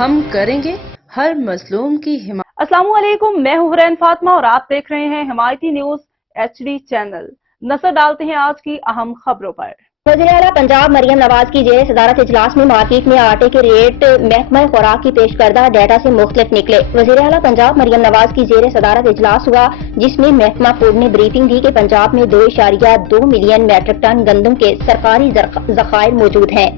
ہم کریں گے ہر مظلوم کی حمایت۔ السلام علیکم، میں ہوں حرین فاطمہ اور آپ دیکھ رہے ہیں حمایتی نیوز HD چینل۔ نظر ڈالتے ہیں آج کی اہم خبروں پر۔ وزیر اعلیٰ پنجاب مریم نواز کی زیر صدارت اجلاس میں مارکیٹ میں آٹے کے ریٹ محکمہ خوراک کی پیش کردہ ڈیٹا سے مختلف نکلے۔ وزیر اعلیٰ پنجاب مریم نواز کی زیر صدارت اجلاس ہوا، جس میں محکمہ فوڈ نے بریفنگ دی کہ پنجاب میں 2.2 ملین میٹرک ٹن گندم کے سرکاری ذخائر موجود ہیں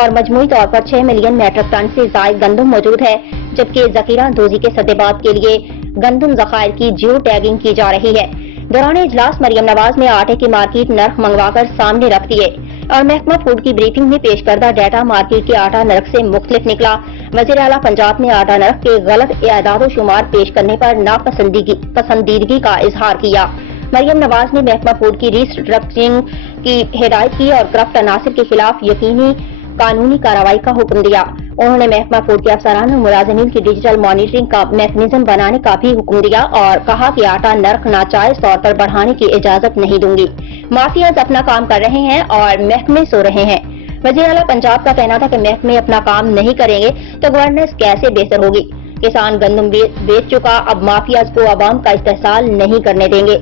اور مجموعی طور پر 6 ملین میٹرک ٹن سے زائد گندم موجود ہے، جبکہ ذخیرہ اندوزی کے سدبات کے لیے گندم ذخائر کی جیو ٹیگنگ کی جا رہی ہے۔ دوران اجلاس مریم نواز نے آٹے کے مارکیٹ نرخ منگوا کر سامنے رکھ دیے اور محکمہ فوڈ کی بریفنگ میں پیش کردہ ڈیٹا مارکیٹ کے آٹا نرخ سے مختلف نکلا۔ وزیر اعلیٰ پنجاب نے آٹا نرخ کے غلط اعداد و شمار پیش کرنے پر ناپسندیدگی کا اظہار کیا۔ مریم نواز نے محکمہ فوڈ کی ری اسٹرکچرنگ کی ہدایت کی اور کرپٹ عناصر کے خلاف یقینی قانونی کارروائی کا حکم دیا۔ انہوں نے محکمہ فوڈ کے افسران اور ملازمین کی ڈیجیٹل مانیٹرنگ کا میکینزم بنانے کا بھی حکم دیا اور کہا کہ آٹا نرخ ناجائز طور پر بڑھانے کی اجازت نہیں دوں گی۔ مافیاز اپنا کام کر رہے ہیں اور محکمے سو رہے ہیں۔ وزیر اعلیٰ پنجاب کا کہنا تھا کہ محکمے اپنا کام نہیں کریں گے تو گورننس کیسے بہتر ہوگی۔ کسان گندم بیچ چکا، اب مافیاز کو عوام کا استحصال نہیں کرنے دیں گے۔